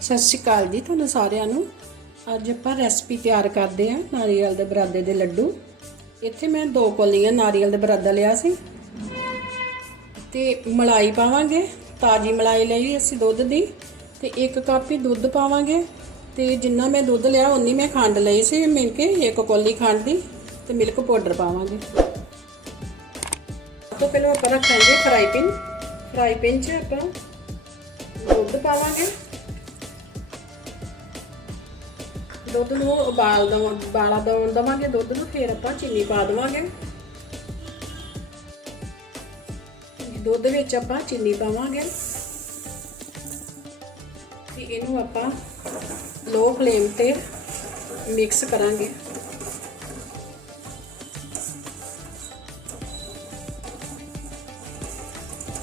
ਸਤਿ ਸ਼੍ਰੀ ਅਕਾਲ ਜੀ ਤੁਹਾਨੂੰ ਸਾਰਿਆਂ ਨੂੰ। ਅੱਜ ਆਪਾਂ ਰੈਸਪੀ ਤਿਆਰ ਕਰਦੇ ਹਾਂ ਨਾਰੀਅਲ ਦੇ ਬਰਾਦੇ ਦੇ ਲੱਡੂ। ਇੱਥੇ ਮੈਂ ਦੋ ਕੋਲੀਆਂ ਨਾਰੀਅਲ ਦੇ ਬਰਾਦਾ ਲਿਆ ਸੀ। ਤੇ ਮਲਾਈ ਪਾਵਾਂਗੇ, ਤਾਜੀ ਮਲਾਈ ਲਈ ਅਸੀਂ ਦੁੱਧ ਦੀ। ਤੇ ਇੱਕ ਕੱਪ ਹੀ ਦੁੱਧ ਪਾਵਾਂਗੇ। ਤੇ ਜਿੰਨਾ ਮੈਂ ਦੁੱਧ ਲਿਆ ਉਨੀ ਮੈਂ ਖੰਡ ਲਈ ਸੀ ਮਿਲ ਕੇ, ਇੱਕ ਕੋਲੀ ਖੰਡ ਦੀ ਤੇ ਮਿਲਕ ਪਾਊਡਰ ਪਾਵਾਂਗੇ। ਸਭ ਤੋਂ ਪਹਿਲਾਂ ਆਪਾਂ ਰੱਖਾਂਗੇ ਫਰਾਈ ਪੈਨ। ਫਰਾਈ ਪੈਨ 'ਚ ਆਪਾਂ ਦੁੱਧ ਪਾਵਾਂਗੇ। ਦੁੱਧ ਨੂੰ ਉਬਾਲ ਦਵਾਂ, ਉਬਾਲਾ ਦਵਾਂ, ਦਵਾਂਗੇ ਦੁੱਧ ਨੂੰ, ਫਿਰ ਆਪਾਂ ਚੀਨੀ ਪਾ ਦੇਵਾਂਗੇ। ਦੁੱਧ ਵਿੱਚ ਆਪਾਂ ਚੀਨੀ ਪਾਵਾਂਗੇ। ਤੇ ਇਹਨੂੰ ਆਪਾਂ ਲੋ ਫਲੇਮ ਤੇ ਮਿਕਸ ਕਰਾਂਗੇ।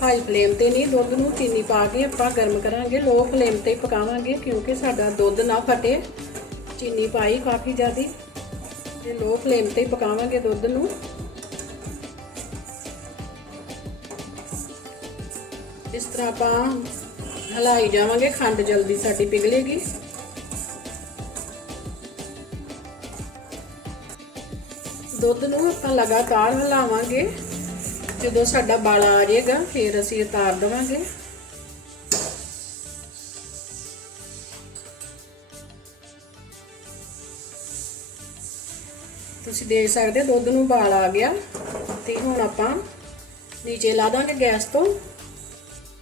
ਹਾਈ ਫਲੇਮ ਤੇ ਨਹੀਂ, ਦੁੱਧ ਨੂੰ ਚੀਨੀ ਪਾ ਕੇ ਆਪਾਂ ਗਰਮ ਕਰਾਂਗੇ। ਲੋ ਫਲੇਮ ਤੇ ਪਕਾਵਾਂਗੇ, ਕਿਉਂਕਿ ਸਾਡਾ ਦੁੱਧ ਨਾ ਫਟੇ। ਚੀਨੀ ਪਾਈ ਕਾਫੀ ਜ਼ਿਆਦੀ। ਤੇ ਲੋ ਫਲੇਮ ਤੇ ਪਕਾਵਾਂਗੇ ਦੁੱਧ ਨੂੰ। ਇਸ ਤਰ੍ਹਾਂ ਆਪਾਂ ਹਲਾਈ ਜਾਵਾਂਗੇ ਖੰਡ ਜਲਦੀ ਸਾਡੀ ਪਿਘਲੇਗੀ। ਦੁੱਧ ਨੂੰ ਆਪਾਂ ਲਗਾਤਾਰ ਹਿਲਾਵਾਂਗੇ। ਜਦੋਂ ਸਾਡਾ ਬਾਲਾ ਆ ਜਾਏਗਾ, ਫਿਰ ਅਸੀਂ ਉਤਾਰ ਦਵਾਂਗੇ। ਤੁਸੀਂ ਦੇਖ ਸਕਦੇ ਹੋ, ਦੁੱਧ ਨੂੰ ਬਾਲ ਆ ਗਿਆ ਤੇ ਹੁਣ ਆਪਾਂ ਨੀਚੇ ਲਾ ਦਾਂਗੇ ਗੈਸ ਤੋਂ।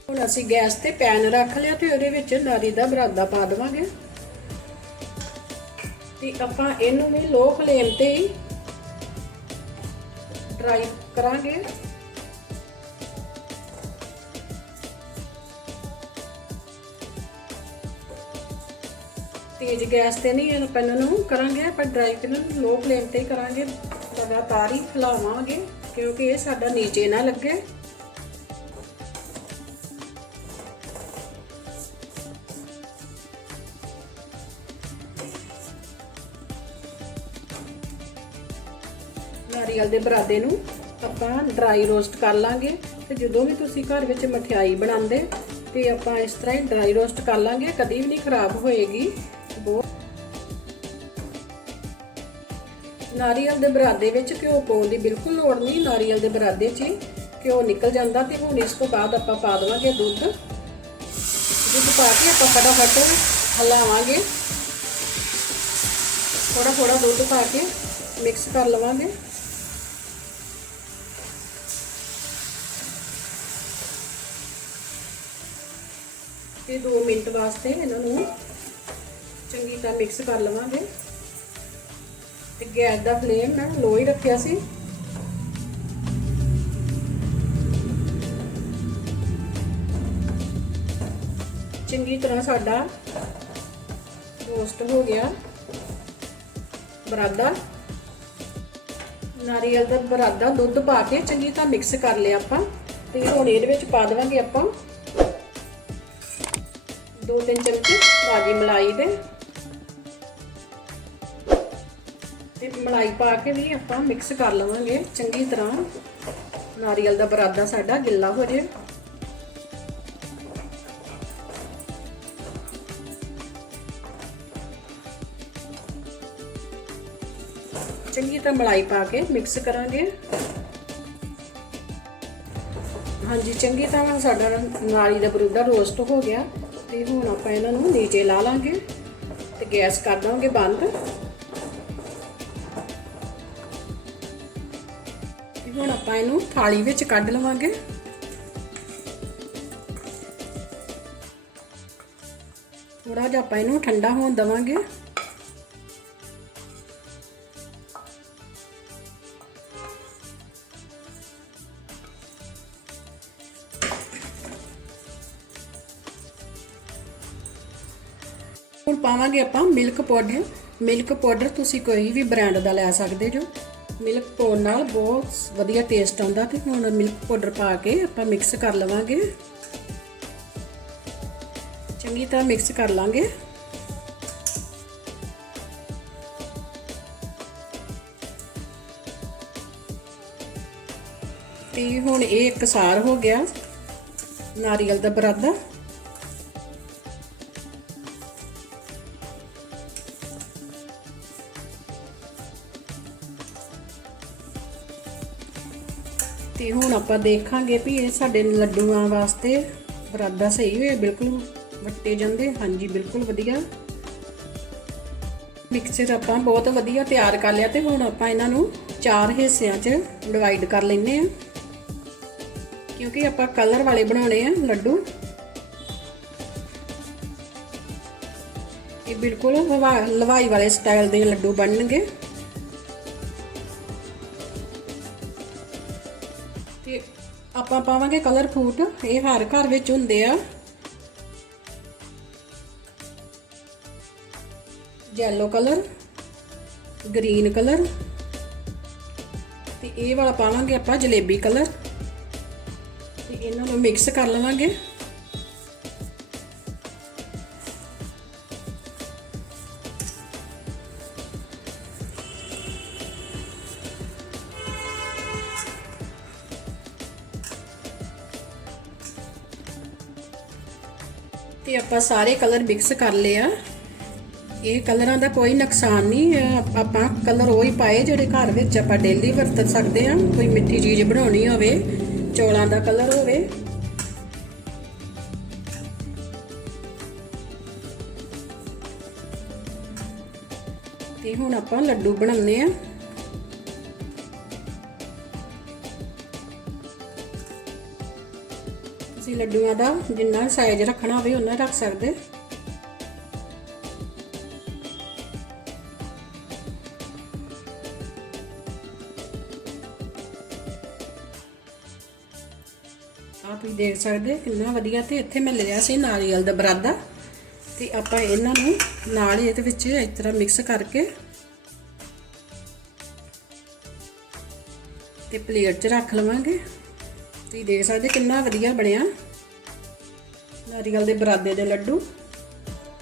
ਹੁਣ ਅਸੀਂ ਗੈਸ ਤੇ ਪੈਨ ਰੱਖ ਲਿਆ ਤੇ ਉਹਦੇ ਵਿੱਚ ਨਾਰੀ ਦਾ ਬਰਾਦਾ ਪਾ ਦੇਵਾਂਗੇ। ਤੇ ਆਪਾਂ ਇਹਨੂੰ ਵੀ ਲੋ ਫਲੇਮ ਤੇ ਹੀ ਡਰਾਈ ਕਰਾਂਗੇ। ਤੇਜ਼ ਗੈਸ ਤੇ ਨਹੀਂ ਇਹਨੂੰ ਪੈਨ ਨੂੰ ਕਰਾਂਗੇ ਪਰ ਡਰਾਈ ਕਰਨ ਲੋ ਫਲੇਮ ਤੇ ਹੀ ਕਰਾਂਗੇ। ਲਗਾਤਾਰ ਹੀ ਹਿਲਾਵਾਂਗੇ, ਕਿਉਂਕਿ ਇਹ ਸਾਡਾ ਨੀਚੇ ਨਾ ਲੱਗੇ। ਨਾਰੀਅਲ ਦੇ ਬਰਾਦੇ ਨੂੰ ਆਪਾਂ ਡਰਾਈ ਰੋਸਟ ਕਰ ਲਾਂਗੇ। ਤੇ ਜਦੋਂ ਵੀ ਤੁਸੀਂ ਘਰ ਵਿੱਚ ਮਠਿਆਈ ਬਣਾਉਂਦੇ, ਤੇ ਆਪਾਂ ਇਸ ਤਰ੍ਹਾਂ ਹੀ ਡਰਾਈ ਰੋਸਟ ਕਰ ਲਾਂਗੇ, ਕਦੀ ਵੀ ਨਹੀਂ ਖਰਾਬ ਹੋਏਗੀ। ਨਾਰੀਅਲ ਦੇ ਬਰਾਦੇ ਵਿੱਚ ਘਿਓ ਪਾਉਣ ਦੀ ਬਿਲਕੁਲ ਲੋੜ ਨਹੀਂ। ਨਾਰੀਅਲ ਦੇ ਬਰਾਦੇ 'ਚ ਹੀ ਘਿਓ ਨਿਕਲ ਜਾਂਦਾ ਤੇ ਹੁਣ ਇਸ ਤੋਂ ਬਾਅਦ ਆਪਾਂ ਪਾ ਦੇਵਾਂਗੇ ਦੁੱਧ। ਦੁੱਧ ਪਾ ਕੇ ਆਪਾਂ ਫਟਾਫਟ ਹਲਾਵਾਂਗੇ। ਥੋੜਾ ਥੋੜਾ ਦੁੱਧ ਪਾ ਕੇ ਮਿਕਸ ਕਰ ਲਵਾਂਗੇ। ਤੇ 2 ਮਿੰਟ ਵਾਸਤੇ ਇਹਨਾਂ ਨੂੰ ਚੰਗੀ ਤਰ੍ਹਾਂ ਮਿਕਸ ਕਰ ਲਵਾਂਗੇ। ਤੇ ਗੈਸ ਦਾ ਫਲੇਮ ਮੈਂ ਲੋ ਹੀ ਰੱਖਿਆ ਸੀ। ਚੰਗੀ ਤਰ੍ਹਾਂ ਸਾਡਾ ਰੋਸਟ ਹੋ ਗਿਆ। ਬਰਾਦਾ। ਨਾਰੀਅਲ ਦਾ ਬਰਾਦਾ ਦੁੱਧ ਪਾ ਕੇ ਚੰਗੀ ਤਰ੍ਹਾਂ ਮਿਕਸ ਕਰ ਲਿਆ ਆਪਾਂ। ਤੇ ਹੁਣ ਇਹਦੇ ਵਿੱਚ ਪਾ ਦੇਵਾਂਗੇ ਆਪਾਂ। ਦੋ ਤਿੰਨ ਚਮਚੇ ਤਾਜੀ ਮਲਾਈ ਦੇ। ਤੇ ਮਲਾਈ ਪਾ ਕੇ ਵੀ ਆਪਾਂ ਮਿਕਸ ਕਰ ਲਵਾਂਗੇ, ਚੰਗੀ ਤਰ੍ਹਾਂ। ਨਾਰੀਅਲ ਦਾ ਬਰਾਦਾ ਸਾਡਾ ਗਿੱਲਾ ਹੋ ਜੇ। ਚੰਗੀ ਤਰ੍ਹਾਂ ਮਲਾਈ ਪਾ ਕੇ ਮਿਕਸ ਕਰਾਂਗੇ। ਹਾਂਜੀ, ਚੰਗੀ ਤਰ੍ਹਾਂ ਸਾਡਾ ਨਾਰੀ ਦਾ ਬਰੂਦਾ ਰੋਸਟ ਹੋ ਗਿਆ। ਤੇ ਹੁਣ ਆਪਾਂ ਇਹਨਾਂ ਨੂੰ ਨੀਚੇ ਲਾ ਲਾਂਗੇ। ਤੇ ਗੈਸ ਕਰ ਦਾਂਗੇ ਬੰਦ। ਤੇ ਹੁਣ ਆਪਾਂ ਇਹਨੂੰ ਥਾਲੀ ਵਿੱਚ ਕੱਢ ਲਵਾਂਗੇ। ਥੋੜਾ ਜਿਹਾ ਆਪਾਂ ਇਹਨੂੰ ਠੰਡਾ ਹੋਣ ਦਵਾਂਗੇ। ਹੁਣ ਪਾਵਾਂਗੇ ਆਪਾਂ ਮਿਲਕ ਪਾਊਡਰ। ਮਿਲਕ ਪਾਊਡਰ ਤੁਸੀਂ ਕੋਈ ਵੀ ਬ੍ਰਾਂਡ ਦਾ ਲੈ ਸਕਦੇ ਜੋ। ਮਿਲਕ ਪਾਉਣ ਨਾਲ ਬਹੁਤ ਵਧੀਆ ਟੇਸਟ ਆਉਂਦਾ ਤੇ ਹੁਣ ਮਿਲਕ ਪਾਊਡਰ ਪਾ ਕੇ ਆਪਾਂ ਮਿਕਸ ਕਰ ਲਵਾਂਗੇ। ਚੰਗੀ ਤਰ੍ਹਾਂ ਮਿਕਸ ਕਰ ਲਾਂਗੇ। ਤੇ ਹੁਣ ਇਹ ਇਕਸਾਰ ਹੋ ਗਿਆ ਨਾਰੀਅਲ ਦਾ ਬਰਾਦਾ। ਤੇ ਹੁਣ ਆਪਾਂ ਦੇਖਾਂਗੇ ਵੀ ਇਹ ਸਾਡੇ ਲੱਡੂਆਂ ਵਾਸਤੇ ਬਰਾਦਾ ਸਹੀ ਹੋਇਆ, ਬਿਲਕੁਲ ਵੱਟੇ ਜਾਂਦੇ। ਹਾਂਜੀ, ਬਿਲਕੁਲ ਵਧੀਆ। ਮਿਕਸਚਰ ਆਪਾਂ ਬਹੁਤ ਵਧੀਆ ਤਿਆਰ ਕਰ ਲਿਆ ਤੇ ਹੁਣ ਆਪਾਂ ਇਹਨਾਂ ਨੂੰ ਚਾਰ ਹਿੱਸਿਆਂ 'ਚ ਡਿਵਾਈਡ ਕਰ ਲੈਨੇ ਆ ਕਿਉਂਕਿ ਆਪਾਂ ਕਲਰ ਵਾਲੇ ਬਣਾਉਣੇ ਆ ਲੱਡੂ। ਇਹ ਬਿਲਕੁਲ ਹਵਾ ਲਵਾਈ ਵਾਲੇ ਸਟਾਈਲ ਦੇ ਲੱਡੂ ਬਣਨਗੇ। ਆਪਾਂ ਪਾਵਾਂਗੇ ਕਲਰ ਫੂਟ। ਇਹ ਹਰ ਘਰ ਵਿੱਚ ਹੁੰਦੇ ਆ। ਯੈਲੋ ਕਲਰ ਗ੍ਰੀਨ ਕਲਰ ਤੇ ਇਹ ਵਾਲਾ ਪਾਵਾਂਗੇ ਆਪਾਂ ਜਲੇਬੀ ਕਲਰ ਤੇ ਇਹਨਾਂ ਨੂੰ ਮਿਕਸ ਕਰ ਲਵਾਂਗੇ। ਤੇ ਆਪਾਂ ਸਾਰੇ ਕਲਰ ਮਿਕਸ ਕਰ ਲਏ ਆ। ਇਹ ਕਲਰਾਂ ਦਾ ਕੋਈ ਨੁਕਸਾਨ ਨਹੀਂ ਆਪਾਂ ਕਲਰ ਉਹ ਹੀ ਪਾਏ ਜਿਹੜੇ ਘਰ ਵਿੱਚ ਆਪਾਂ ਡੇਲੀ ਵਰਤ ਸਕਦੇ ਹਾਂ ਕੋਈ ਮਿੱਠੀ ਚੀਜ਼ ਬਣਾਉਣੀ ਹੋਵੇ, ਚੌਲਾਂ ਦਾ ਕਲਰ ਹੋਵੇ। ਤੇ ਹੁਣ ਆਪਾਂ ਲੱਡੂ ਬਣਾਉਣੇ ਆ। ਤੁਸੀਂ ਲੱਡੂਆਂ ਦਾ ਜਿੰਨਾ ਸਾਈਜ਼ ਰੱਖਣਾ ਹੋਵੇ ਉਹਨਾਂ ਰੱਖ ਸਕਦੇ। ਆ ਤੁਸੀਂ ਦੇਖ ਸਕਦੇ ਕਿੰਨਾ ਵਧੀਆ ਤੇ ਇੱਥੇ ਮੈਂ ਲਿਆ ਸੀ ਨਾਰੀਅਲ ਦਾ ਬਰਾਦਾ। ਤੇ ਆਪਾਂ ਇਹਨਾਂ ਨੂੰ ਨਾਲ ਹੀ ਇਹਦੇ ਵਿੱਚ ਇਸ ਤਰ੍ਹਾਂ ਮਿਕਸ ਕਰਕੇ ਤੇ ਪਲੇਟ 'ਚ ਰੱਖ ਲਵਾਂਗੇ। ਤੁਸੀਂ ਦੇਖ ਸਕਦੇ ਕਿੰਨਾ ਵਧੀਆ ਬਣਿਆ। ਨਾਰੀਅਲ ਦੇ ਬਰਾਦੇ ਦੇ ਲੱਡੂ।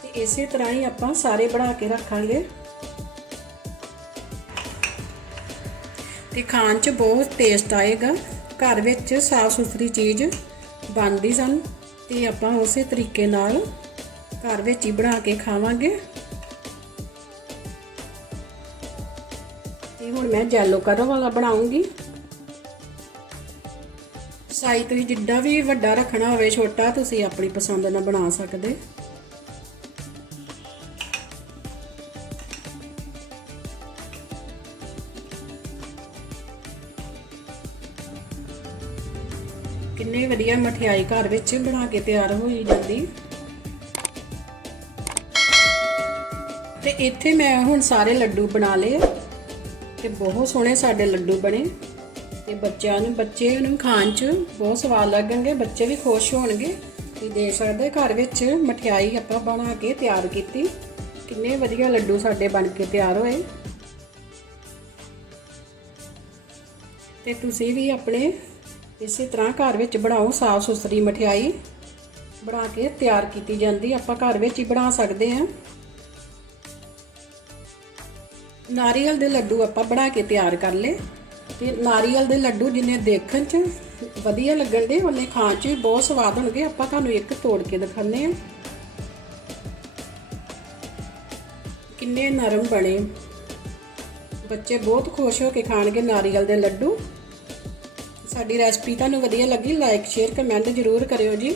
ਤੇ ਇਸੇ ਤਰ੍ਹਾਂ ਹੀ ਆਪਾਂ ਸਾਰੇ ਬਣਾ ਕੇ ਰੱਖਾਂਗੇ। ਤੇ ਖਾਣ 'ਚ ਬਹੁਤ ਟੇਸਟ ਆਏਗਾ। ਘਰ ਵਿੱਚ ਸਾਫ਼ ਸੁਥਰੀ ਚੀਜ਼ ਬਣਦੀ ਸਨ। ਤੇ ਆਪਾਂ ਉਸੇ ਤਰੀਕੇ ਨਾਲ ਘਰ ਵਿੱਚ ਹੀ ਬਣਾ ਕੇ ਖਾਵਾਂਗੇ। ਤੇ ਹੁਣ ਮੈਂ ਜੈਲੋ ਕਲਰ ਵਾਲਾ ਬਣਾਉਂਗੀ। ਸਾਈਜ਼ ਤੁਸੀਂ ਜਿੱਡਾ ਵੀ ਵੱਡਾ ਰੱਖਣਾ ਹੋਵੇ, ਛੋਟਾ ਤੁਸੀਂ ਆਪਣੀ ਪਸੰਦ ਨਾਲ ਬਣਾ ਸਕਦੇ। ਕਿੰਨੇ ਵਧੀਆ ਮਠਿਆਈ ਘਰ ਵਿੱਚ ਬਣਾ ਕੇ ਤਿਆਰ ਹੋਈ ਜਾਂਦੀ। ਤੇ ਇੱਥੇ ਮੈਂ ਹੁਣ ਸਾਰੇ ਲੱਡੂ ਬਣਾ ਲਏ ਤੇ ਬਹੁਤ ਸੋਹਣੇ ਸਾਡੇ ਲੱਡੂ ਬਣੇ। ਤੇ ਬੱਚਿਆਂ ਨੂੰ, ਬੱਚੇ ਨੂੰ ਖਾਣ 'ਚ ਬਹੁਤ ਸਵਾਦ ਲੱਗਣਗੇ, ਬੱਚੇ ਵੀ ਖੁਸ਼ ਹੋਣਗੇ। ਤੁਸੀਂ ਦੇਖ ਸਕਦੇ ਘਰ ਵਿੱਚ ਮਠਿਆਈ ਆਪਾਂ ਬਣਾ ਕੇ ਤਿਆਰ ਕੀਤੀ। ਕਿੰਨੇ ਵਧੀਆ ਲੱਡੂ ਸਾਡੇ ਬਣ ਕੇ ਤਿਆਰ ਹੋਏ। ਤੇ ਤੁਸੀਂ ਵੀ ਆਪਣੇ ਇਸੇ ਤਰ੍ਹਾਂ ਘਰ ਵਿੱਚ ਬਣਾਓ ਸਾਫ਼ ਸੁਥਰੀ ਮਠਿਆਈ। ਬਣਾ ਕੇ ਤਿਆਰ ਕੀਤੀ ਜਾਂਦੀ, ਆਪਾਂ ਘਰ ਵਿੱਚ ਹੀ ਬਣਾ ਸਕਦੇ ਹਾਂ ਨਾਰੀਅਲ ਦੇ ਲੱਡੂ ਆਪਾਂ ਬਣਾ ਕੇ ਤਿਆਰ ਕਰ ਲਏ। ਤੇ ਨਾਰੀਅਲ ਦੇ ਲੱਡੂ ਜਿੰਨੇ ਦੇਖਣ 'ਚ ਵਧੀਆ ਲੱਗਣ ਦੇ, ਉਹਨੇ ਖਾਣ 'ਚ ਵੀ ਬਹੁਤ ਸਵਾਦ ਹੋਣਗੇ। ਆਪਾਂ ਤੁਹਾਨੂੰ ਇੱਕ ਤੋੜ ਕੇ ਦਿਖਾਉਂਦੇ ਹਾਂ। ਕਿੰਨੇ ਨਰਮ ਬਣੇ। ਬੱਚੇ ਬਹੁਤ ਖੁਸ਼ ਹੋ ਕੇ ਖਾਣਗੇ ਨਾਰੀਅਲ ਦੇ ਲੱਡੂ। ਸਾਡੀ ਰੈਸਪੀ ਤੁਹਾਨੂੰ ਵਧੀਆ ਲੱਗੀ, ਲਾਈਕ, ਸ਼ੇਅਰ, ਕਮੈਂਟ ਜ਼ਰੂਰ ਕਰਿਓ ਜੀ।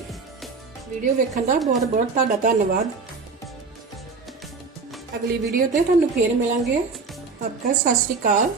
ਵੀਡੀਓ ਵੇਖਣ ਦਾ ਬਹੁਤ ਬਹੁਤ ਤੁਹਾਡਾ ਧੰਨਵਾਦ। ਅਗਲੀ ਵੀਡੀਓ ਤੇ ਤੁਹਾਨੂੰ ਫੇਰ ਮਿਲਾਂਗੇ। ਤਦ ਤੱਕ ਸਤਿ ਸ਼੍ਰੀ ਅਕਾਲ।